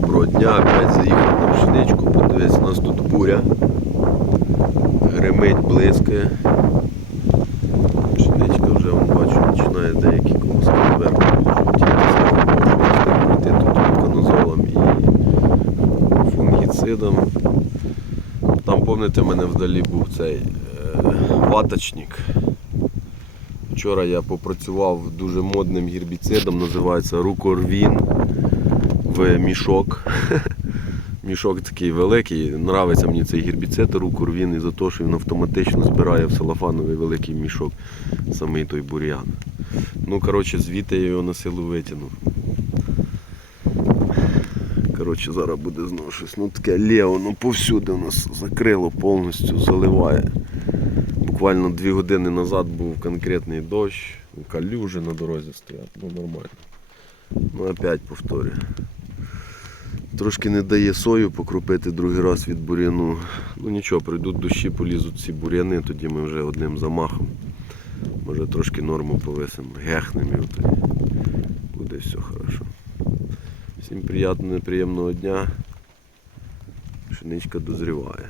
доброго дня. Опять заїхав на пшеничку. Подивись, у нас тут буря. Гримить, блискає. Пшеничка вже вон, бачу, починає деякі колоски зверху. пройти тут конозолом і фунгіцидом. Там, пам'ятаєте, в мене вдалі був цей е, ваточник. Вчора я попрацював дуже модним гербіцидом, називається Рукорвін в мішок. Мішок такий великий. Нравиться мені цей гербіцид Рукорвін із-за того, що він автоматично збирає в салафановий великий мішок самий той бур'ян. Ну, коротше, звідти я його на силу витягнув. Коротше, зараз буде знову щось. Ну таке лєво, ну повсюди у нас закрило повністю, заливає. Буквально дві години назад був конкретний дощ, калюжі на дорозі стоять, ну нормально. Ну опять повторюю. Трошки не дає сою покропити другий раз від бур'яну. Ну нічого, прийдуть дощі, полізуть ці бур'яни, тоді ми вже одним замахом. Може трошки норму повисимо, гехнемо його тоді. Буде все хорошо. Всім приємного, приємного дня. Пшеничка дозріває.